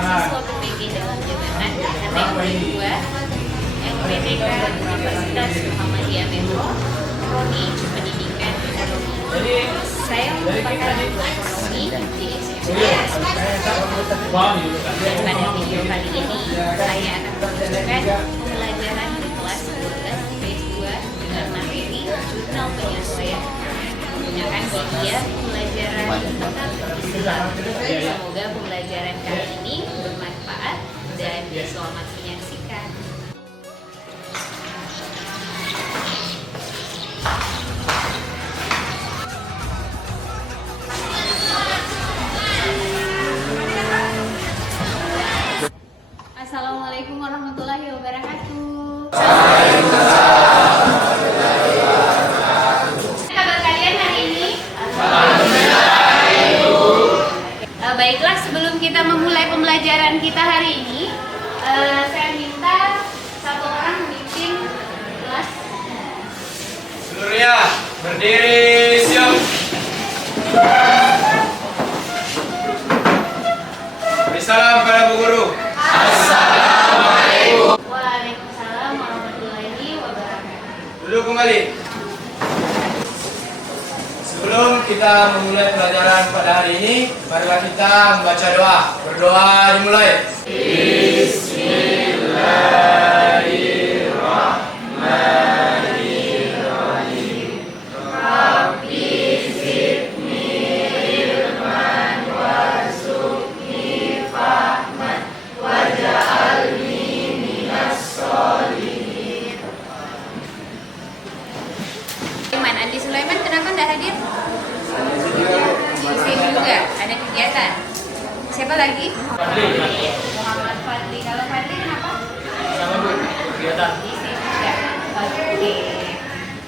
mahasiswa PPG dalam jabatan karena yang kedua LPDK Universitas Muhammadiyah Metro, Prodi Pendidikan Ekonomi. Saya merupakan ekonomi di SMK. Dan pada video kali ini saya akan menunjukkan pembelajaran di kelas 12 IPS 2 dengan materi jurnal penyesuaian menggunakan media pembelajaran tentang Islam. Semoga pembelajaran kali ini bermanfaat dan selamat menyaksikan. Assalamualaikum warahmatullahi wabarakatuh. Kabar kalian hari ini? Baiklah, sebelum kita memulai pembelajaran kita hari ini, saya minta satu orang memimpin kelas. Seluruhnya berdiri, siap. Beri salam pada Bu Guru. Assalamualaikum. Waalaikumsalam warahmatullahi wabarakatuh. Duduk kembali. Sebelum kita memulai pelajaran pada hari ini, marilah kita membaca doa. Berdoa dimulai. Bismillahirrahmanirrahim. Rabbi zidni ilman warzuqni fahman waj'alni minas sholihin. Iman Andi Sulaiman kenapa tidak hadir? Di sini juga ada kegiatan. Siapa lagi? Muhammad Fadli. Kalau Fadli kenapa? Sama Bu, kegiatan. Di sini juga. Oke.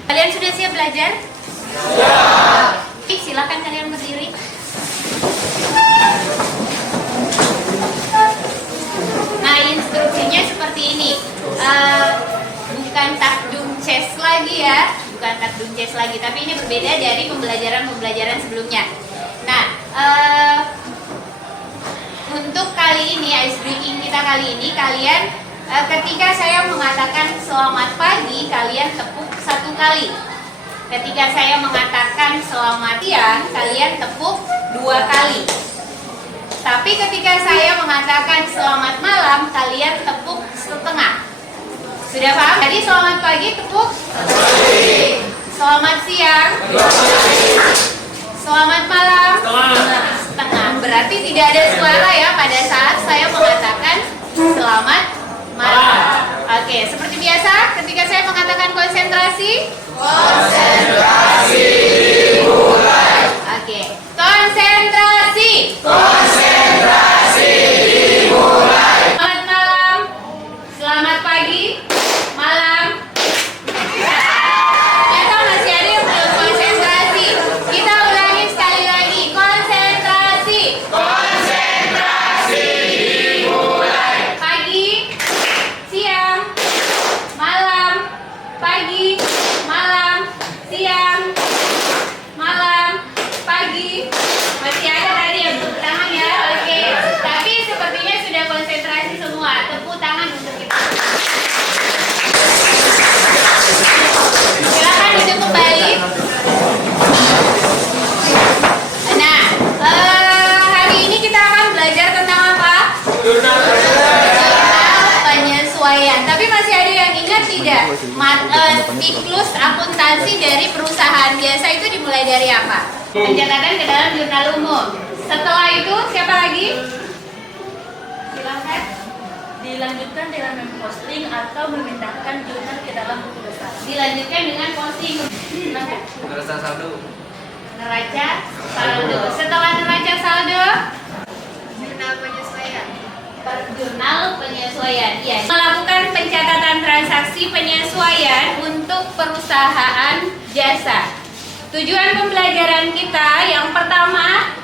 Kalian sudah siap belajar? Ya. Silakan kalian berdiri. Nah, instruksinya seperti ini. Bukan takdung ces lagi ya, bukan takdung ces lagi, tapi ini berbeda dari pembelajaran sebelumnya. Nah, untuk kali ini ice breaking kita kali ini, kalian ketika saya mengatakan selamat pagi, kalian tepuk 1 kali. Ketika saya mengatakan selamat siang, kalian tepuk 2 kali. Tapi ketika saya mengatakan selamat malam, kalian tepuk setengah. Sudah paham? Jadi selamat pagi tepuk. Selamat siang. Selamat malam. Setengah. Berarti tidak ada suara ya pada saat saya mengatakan selamat malam. Oke, seperti biasa ketika saya mengatakan konsentrasi. Konsentrasi dimulai. Oke, konsentrasi. Konsentrasi dimulai. Selamat malam. Selamat pagi. Malam. Ternyata masih ada yang belum konsentrasi. Kita ulangi sekali lagi. Konsentrasi. Konsentrasi dimulai. Pagi, siang, malam. Pagi, malam, siang, malam, pagi. Masih ada tadi yang tepuk tangan ya. Oke. Tapi sepertinya sudah konsentrasi semua. Tepuk tangan untuk kita. Silakan duduk kembali. Nah, hari ini kita akan belajar tentang apa? Jurnal penyesuaian. Tapi masih ada yang ingat tidak? Siklus akuntansi dari perusahaan biasa itu dimulai dari apa? Pencatatan ke dalam jurnal umum. Setelah itu siapa lagi? Silakan. Dilanjutkan dengan memposting atau memindahkan jurnal ke dalam buku besar. Dilanjutkan dengan posting. Silakan. Neraca saldo. Neraca saldo. Setelah neraca saldo, Jurnal penyesuaian. jurnal penyesuaian. Ya, melakukan pencatatan transaksi penyesuaian untuk perusahaan jasa. Tujuan pembelajaran kita yang pertama,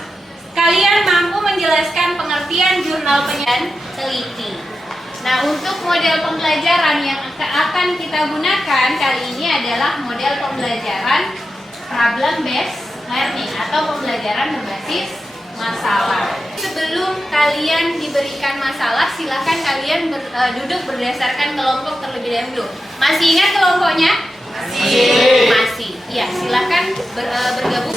kalian mampu menjelaskan pengertian jurnal penyesuaian teliti. Nah, untuk model pembelajaran yang akan kita gunakan kali ini adalah model pembelajaran problem based learning atau pembelajaran berbasis masalah. Sebelum kalian diberikan masalah, silakan kalian duduk berdasarkan kelompok terlebih dahulu. Masih ingat kelompoknya? Masih. Ya, silakan bergabung.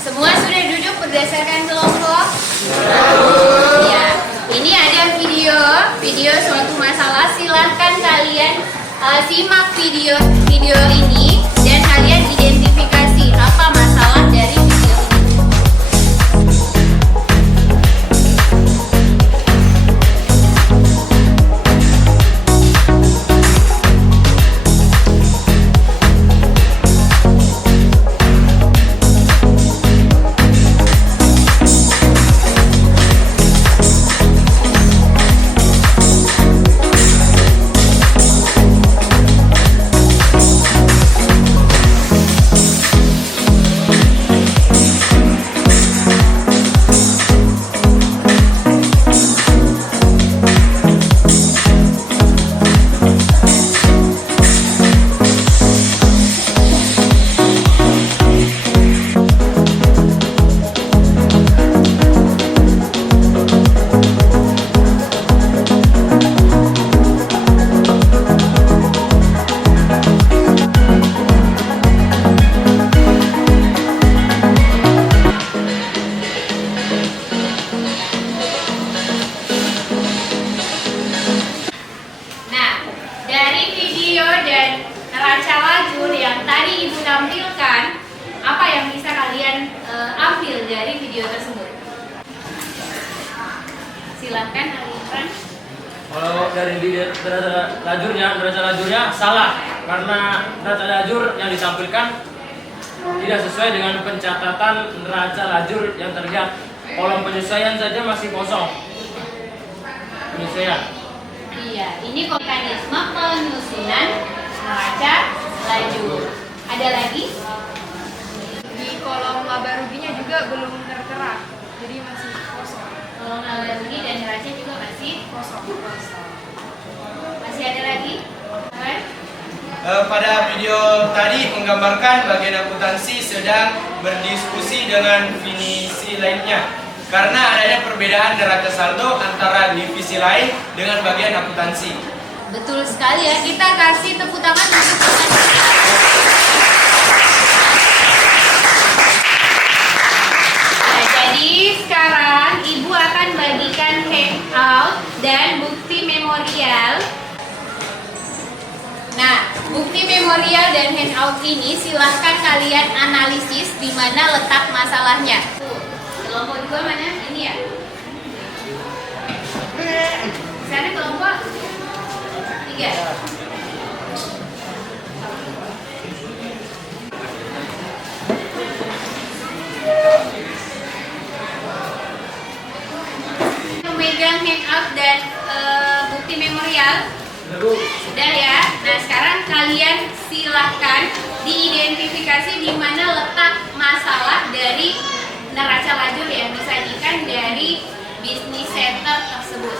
Semua sudah duduk berdasarkan kelompok? Ya, ini ada video suatu masalah. Silahkan kalian simak video ini dan kalian identifikasi apa masalah dari video ini. Dari video dan neraca lajur yang tadi Ibu tampilkan, apa yang bisa kalian ambil dari video tersebut? Silahkan Alifran. Kalau dari neraca lajurnya salah karena neraca lajur yang ditampilkan tidak sesuai dengan pencatatan neraca lajur yang terlihat. Kolom penyesuaian saja masih kosong. Penyesuaian. Iya, ini mekanisme penyusunan neraca lajur. Ada lagi? Di kolom laba ruginya juga belum tertera, jadi masih kosong. Kolom laba rugi dan neraca juga masih kosong. Masih ada lagi? Apa? Pada video tadi menggambarkan bagian akuntansi sedang berdiskusi dengan finisi lainnya karena adanya perbedaan neraca saldo antara divisi lain dengan bagian akuntansi. Betul sekali ya, kita kasih tepuk tangan untuk Nah, jadi sekarang Ibu akan bagikan handout dan bukti memorial. Nah, bukti memorial dan handout ini silahkan kalian analisis di mana letak masalahnya. Tuh, kelompok 2 mana? Ini ya? Di sana kelompok 3. Memegang handout dan bukti memorial. Sudah ya. Nah, sekarang kalian silahkan diidentifikasi di mana letak masalah dari neraca lajur yang disajikan dari bisnis center tersebut.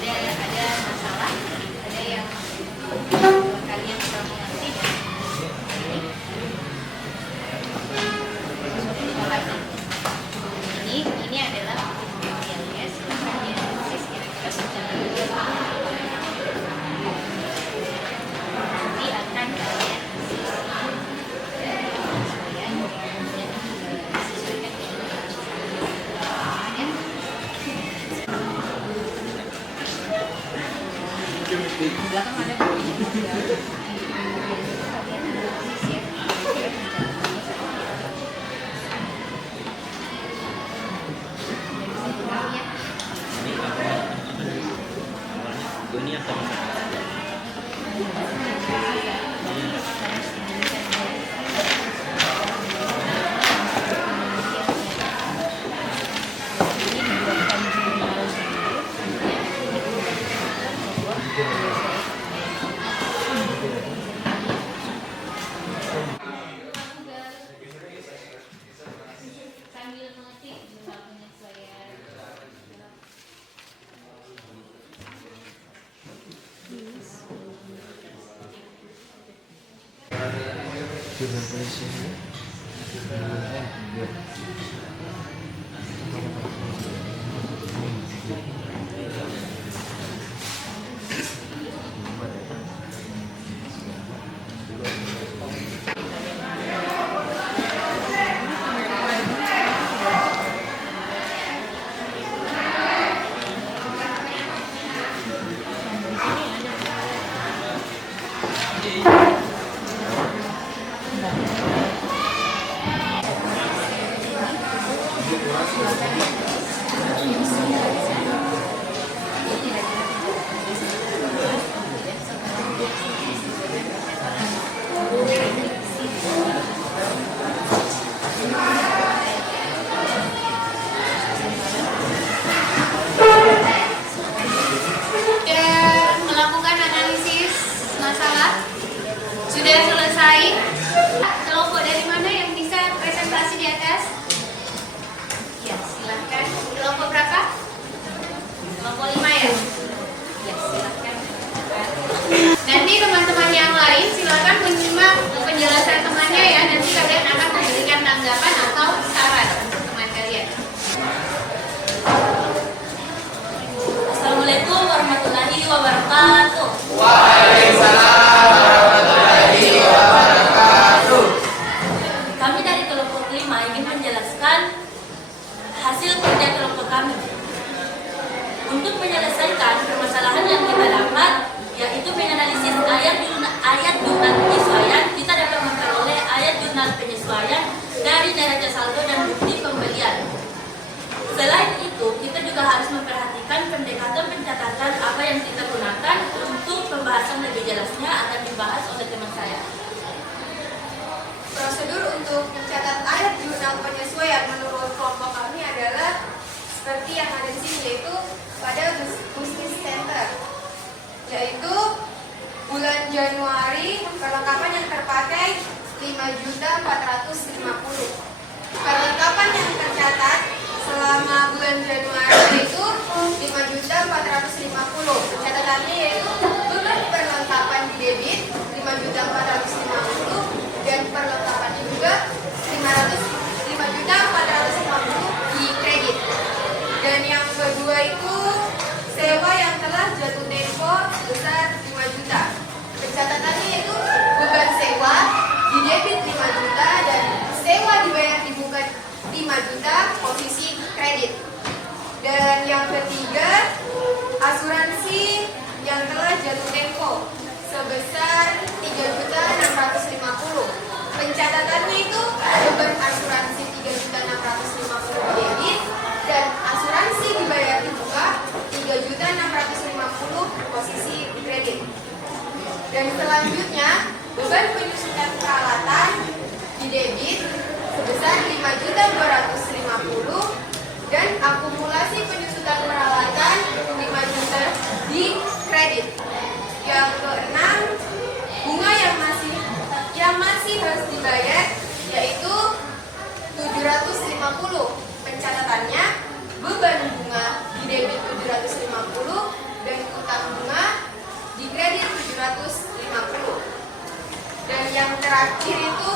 Ada masalah, ada yang kalian sudah mengerti. Ini adalah memorialnya. Silahkan dianalisis kira-kira sudah nanti akan kalian sesuaikan belakang ada Melakukan analisis masalah sudah selesai. Kelompok dari mana yang bisa presentasi di atas? Ya, silahkan. Kelompok berapa? Kelompok 5 ya? Ya, silahkan. Nanti teman-teman yang lain silakan menyimak penjelasan temannya ya. Nanti kalian akan memberikan tanggapan atau saran untuk teman kalian. Assalamualaikum warahmatullahi wabarakatuh. Waalaikumsalam warahmatullahi wabarakatuh. Kami dari kelompok 5 ingin menjelaskan hasil kerja kelompok kami. Untuk menyelesaikan permasalahan yang kita dapat, yaitu menganalisis ayat jurnal penyesuaian, kita dapat memperoleh ayat jurnal penyesuaian dari neraca saldo dan bukti pembelian. Selain itu, kita juga harus memperhatikan pendekatan pencatatan apa yang kita gunakan. Untuk pembahasan lebih jelasnya akan dibahas oleh teman saya. Prosedur untuk mencatat ayat jurnal penyesuaian menurut kelompok kami adalah seperti yang ada di sini, yaitu pada Business Center, yaitu bulan Januari perlengkapan yang terpakai 5.450. Perlengkapan yang tercatat selama bulan Januari yaitu 5.450. Catatannya yaitu beban perlengkapan di debit 5.450 dan perlengkapannya juga 5.450 di kredit. Dan yang kedua itu sewa yang telah jatuh tempo sebesar 5 juta. Pencatatannya yaitu beban sewa di debit 5 juta dan sewa dibayar di muka 5 juta posisi kredit. Dan yang ketiga, asuransi yang telah jatuh tempo sebesar 3.650. Pencatatannya itu beban asuransi 3.650 di debit dan asuransi dibayar di muka 3.650 posisi kredit. Dan selanjutnya, beban penyusutan peralatan di debit sebesar 5.250 dan akumulasi penyusutan peralatan 5 juta di kredit. Yang keenam, bunga yang masih harus dibayar yaitu 750. Pencatatannya beban bunga di debit 750 dan utang bunga di kredit 750. Dan yang terakhir itu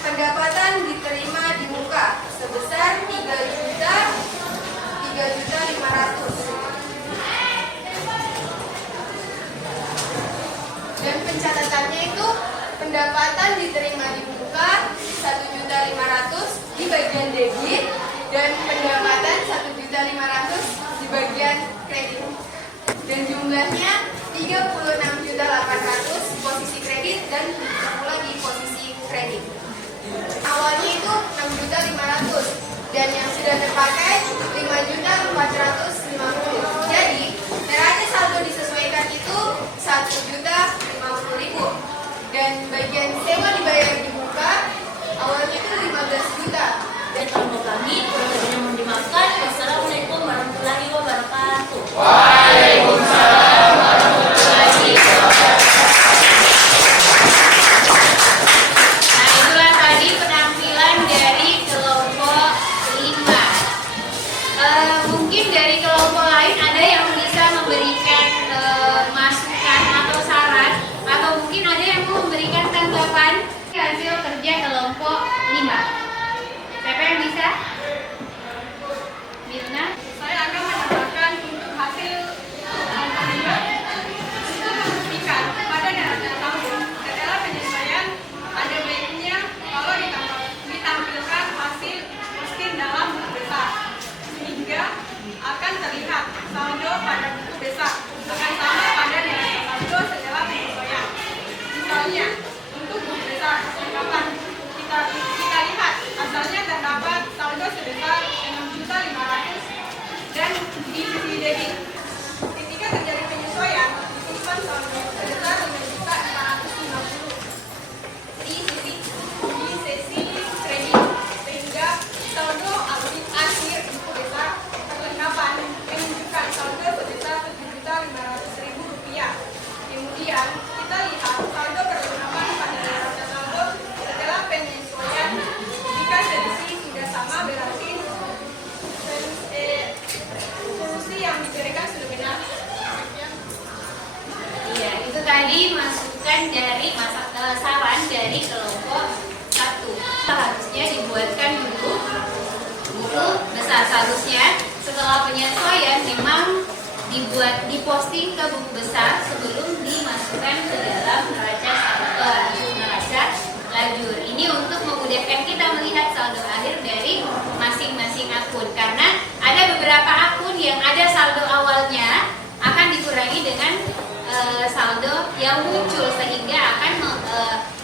pendapatan diterima di muka sebesar 3.500. Dan pencatatannya itu pendapatan diterima di muka 1.500 di bagian debit dan pendapatan 1.500 di bagian kredit. Dan jumlahnya 36.800 posisi kredit dan 70 lagi posisi kredit. Awalnya itu 6.500 dan yang sudah terpakai 5.450. Jadi neraca saldo disesuaikan itu 1.050.000 dan bagian sewa dibayar di muka awalnya itu 15 juta. Dan kelompok kami kurang lebihnya mohon dimaafkan. Wassalamualaikum warahmatullahi wabarakatuh. Waalaikumsalam warahmatullahi wabarakatuh. Nah, itulah tadi penampilan dari kelompok 5. Mungkin dari kelompok tadi masukan dari saran dari kelompok 1. Harusnya dibuatkan dulu buku besar. Seharusnya setelah penyesuaian memang diposting ke buku besar sebelum dimasukkan ke dalam neraca lajur. Ini untuk memudahkan kita melihat saldo akhir dari masing-masing akun, karena ada beberapa akun yang ada saldo awalnya akan dikurangi dengan saldo yang muncul, sehingga akan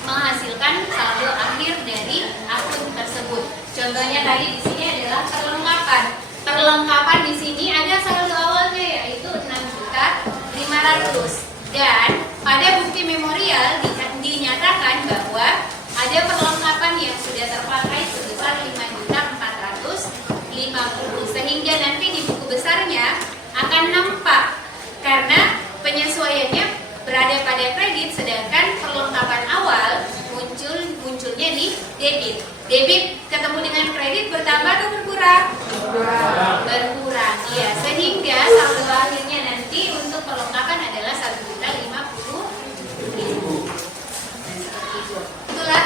menghasilkan saldo akhir dari akun tersebut. Contohnya tadi di sini adalah perlengkapan. Perlengkapan di sini ada saldo awalnya yaitu 6.500.000, dan pada bukti memorial dinyatakan bahwa ada perlengkapan yang sudah terpakai sebesar 5.450.000, sehingga nanti di buku besarnya akan nampak karena penyesuaiannya berada pada kredit, sedangkan perlengkapan awal munculnya di debit. Debit ketemu dengan kredit bertambah atau berkurang? Berkurang. Iya, sehingga saldo akhirnya nanti untuk perlengkapan adalah 1.050.000. Itulah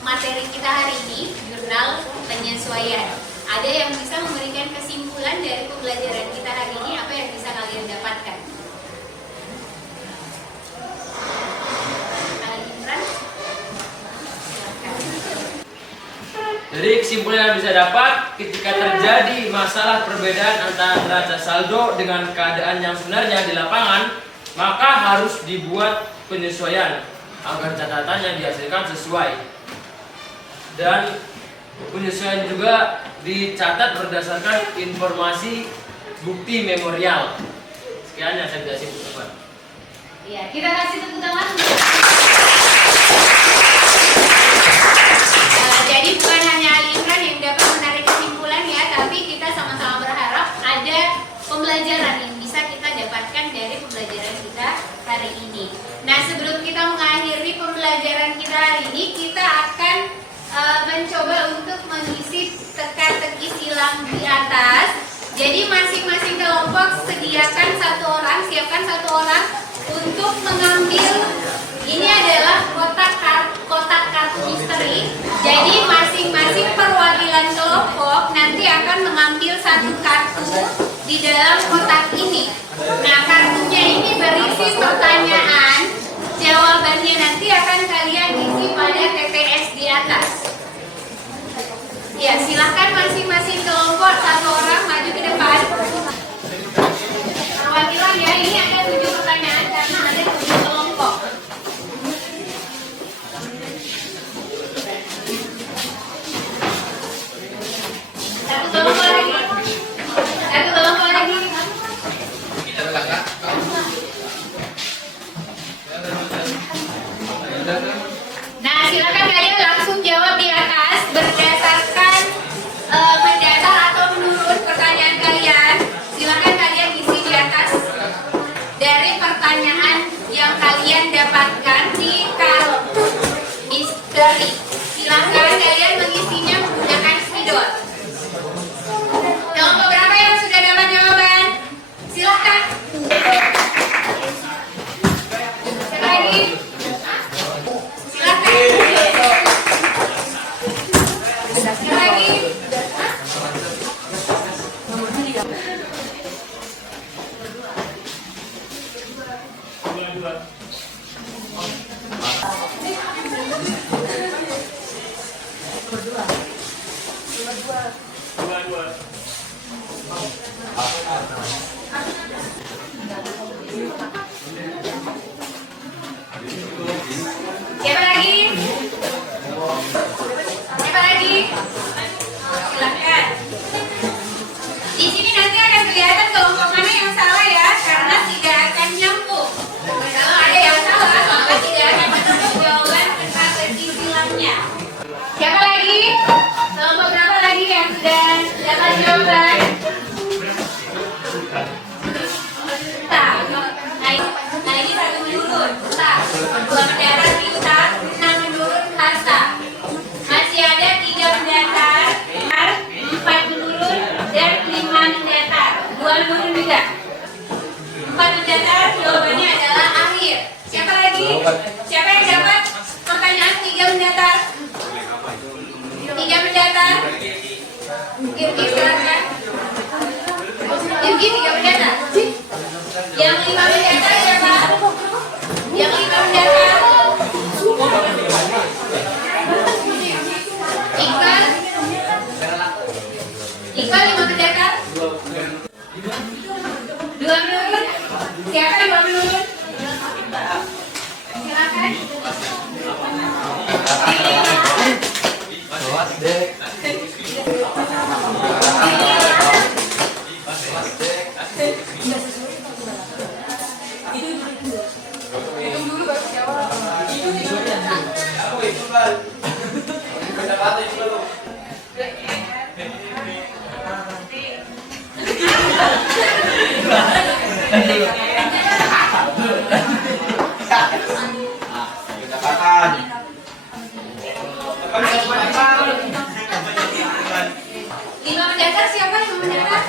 materi kita hari ini, jurnal penyesuaian. Ada yang bisa memberikan kesimpulan dari pembelajaran kita hari ini? Apa yang bisa kalian dapatkan? Jadi kesimpulan yang bisa dapat, ketika terjadi masalah perbedaan antara neraca saldo dengan keadaan yang sebenarnya di lapangan, maka harus dibuat penyesuaian agar catatan yang dihasilkan sesuai. Dan penyesuaian juga dicatat berdasarkan informasi bukti memorial. Sekian yang saya bisa simpulkan. Ya, kita kasih tepuk tangan. Jadi bukan hanya Imran yang dapat menarik kesimpulan ya, tapi kita sama-sama berharap ada pembelajaran yang bisa kita dapatkan dari pembelajaran kita hari ini. Nah, sebelum kita mengakhiri pembelajaran kita hari ini, kita akan mencoba untuk mengisi teka-teki silang di atas. Jadi masing-masing kelompok siapkan satu orang untuk mengambil. Ini adalah kotak kartu misteri. Jadi masing-masing perwakilan kelompok nanti akan mengambil satu kartu di dalam kotak ini. Nah, kartunya ini berisi pertanyaan. Jawabannya nanti akan kalian isi pada TTS di atas. Ya, silahkan masing-masing kelompok satu orang maju ke depan. Perwakilan ya, ini ada 7 pertanyaan karena ada 7 kelompok. Satu kelompok lagi. Nah, silakan kalian langsung jawab di atas berdasarkan mendatar atau menurut pertanyaan kalian. Silakan kalian isi di atas dari pertanyaan yang kalian dapatkan di kartu misteri. Silakan kalian mengisinya menggunakan spidol. Kelompok berapa yang sudah dapat jawaban? Silakan. Siapa lagi? Silakan. Siapa lagi? Siapa lagi? Siapa lagi? Silakan. Di sini nanti akan kelihatan kelompok mana yang salah ya, karena tidak akan nyambung. Kalau ada yang salah, maka tidak akan ketemu jawaban teka-teki silangnya. Siapa lagi? Kelompok berapa lagi yang sudah dapat jawaban? 5 mendata siapa? Yang 5 mendata? Iqbal? Iqbal 5 mendata? 2 menurut? Siapa 2 menurut? Silakan. Lima mendaftar siapa? 5 mendaftar?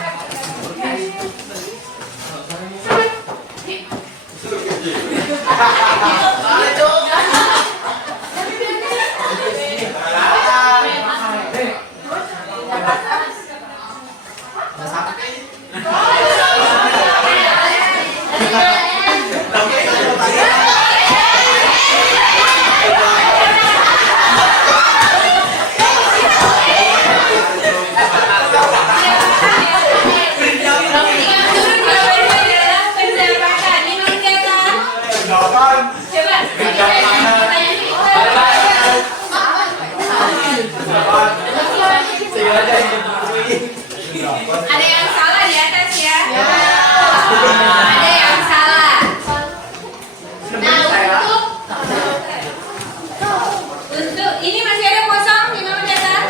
Ada yang salah di atas ya? Ada yang salah. Nah, untuk ini masih ada kosong 5 mendaftar.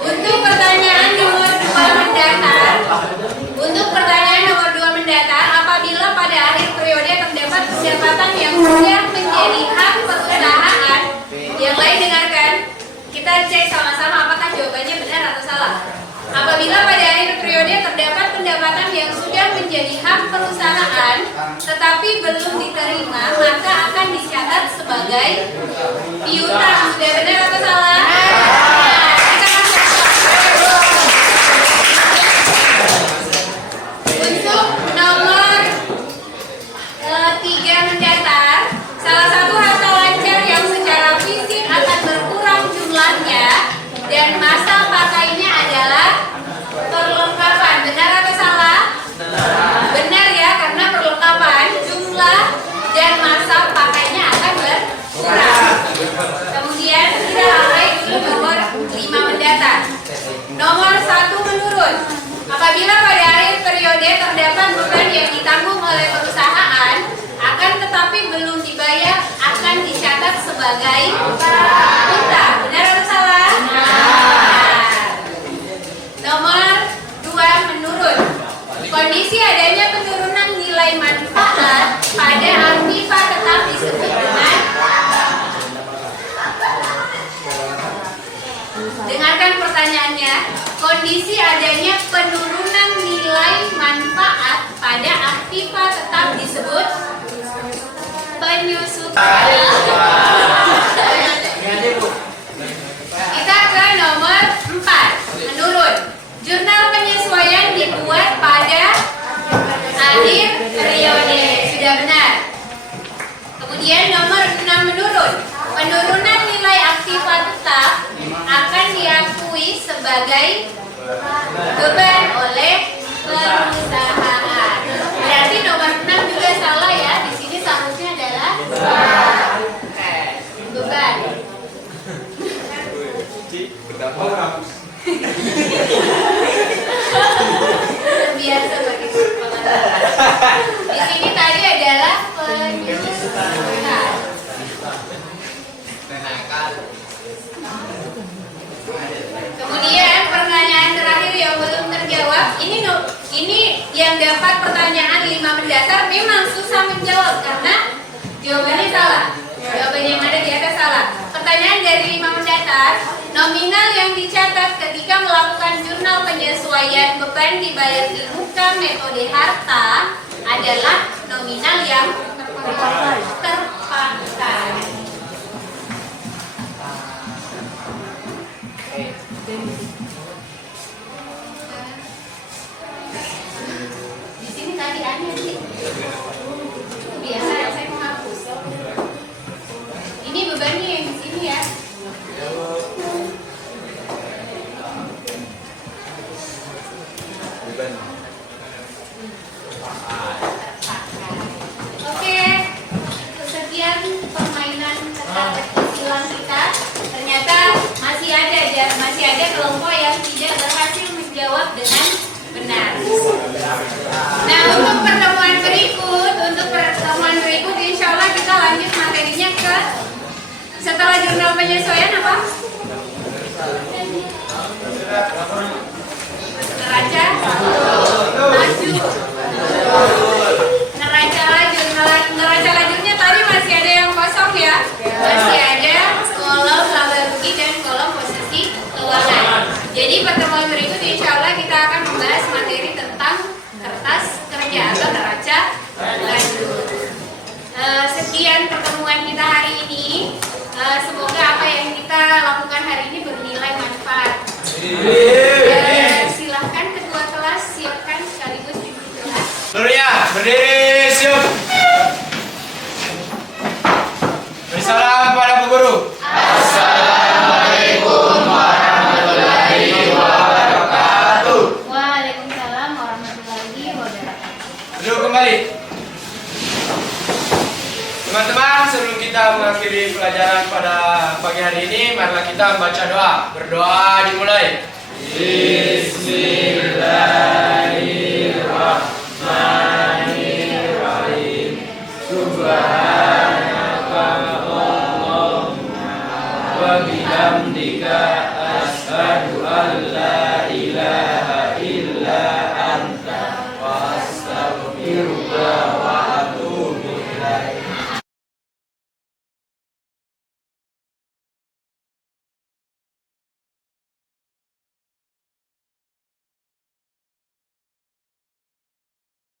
Untuk pertanyaan nomor 2 mendaftar. Untuk pertanyaan nomor 2 mendaftar, apabila pada akhir periode terdapat pendapatan yang sudah menjadi hak perusahaan, yang lain dengarkan. Kita cek sama-sama apakah jawabannya benar atau salah. Apabila pada akhir periode terdapat pendapatan yang sudah menjadi hak perusahaan tetapi belum diterima, maka akan dicatat sebagai piutang. Sudah benar atau salah? Untuk nomor 3 mendaftar, salah satu harta lancar yang secara fisik akan berkurang jumlahnya dan masa pakainya adalah perlengkapan. Benar atau salah? Benar ya, karena perlengkapan jumlah dan masa pakainya akan berkurang. Kemudian kita mulai dulu nomor 5 mendaftar. Nomor 1 menurun. Apabila pada akhir periode terdapat beban yang ditanggung oleh perusahaan akan tetapi belum dibayar, akan dicatat sebagai utang. Benar atau salah? Nomor 2 menurun. Kondisi adanya penurunan nilai manfaat pada aktiva tetap disebut dengan, dengarkan pertanyaannya. Kondisi adanya penurunan nilai manfaat pada aktiva tetap disebut penyusutan. Kita ke nomor 4, menurun. Jurnal penyesuaian dibuat pada akhir periode. Sudah benar. Kemudian nomor 6 menurun. Penurunan nilai aktiva tetap akan diakui sebagai beban oleh perusahaan. Berarti nomor 6 juga salah ya. Di sini seharusnya adalah beban. Terbiasa bagi pengacara. Di sini tadi adalah penyusutan. Kemudian pertanyaan terakhir yang belum terjawab, ini yang dapat pertanyaan 5 mendasar memang susah menjawab karena jawabannya salah. Jawaban yang ada di atas salah. Pertanyaan dari 5 mendasar, nominal yang dicatat ketika melakukan jurnal penyesuaian beban dibayar di muka metode harta adalah nominal yang terpakai. Biasa saya menghapus. Ini bebannya yang di sini ya. Oke, sekian permainan teka-teki silang kita. Ternyata masih ada kelompok yang tidak berhasil menjawab dengan benar. Nah, untuk pertemuan berikut, insya Allah kita lanjut materinya ke setelah jurnal penyesuaian apa? Neraca laju. Neraca lajunya tadi masih ada yang kosong ya. Masih ada kolom laba rugi dan kolom posisi keuangan. Jadi pertemuan berikut insya Allah kita akan membahas materi tentang kertas kerja atau neraca laju. Sekian pertemuan kita hari ini. Semoga apa yang kita lakukan hari ini bernilai manfaat. Silahkan ketua kelas siapkan sekaligus pimpin kelas. Seluruhnya berdiri, siap. Beri salam pada Bu Guru. Assalamualaikum warahmatullahi wabarakatuh. Waalaikumsalam warahmatullahi wabarakatuh. Duduk kembali. Teman-teman, sebelum kita mengakhiri pelajaran pada pagi hari ini, marilah kita membaca doa. Berdoa dimulai. Bismillahirrahmanirrahim.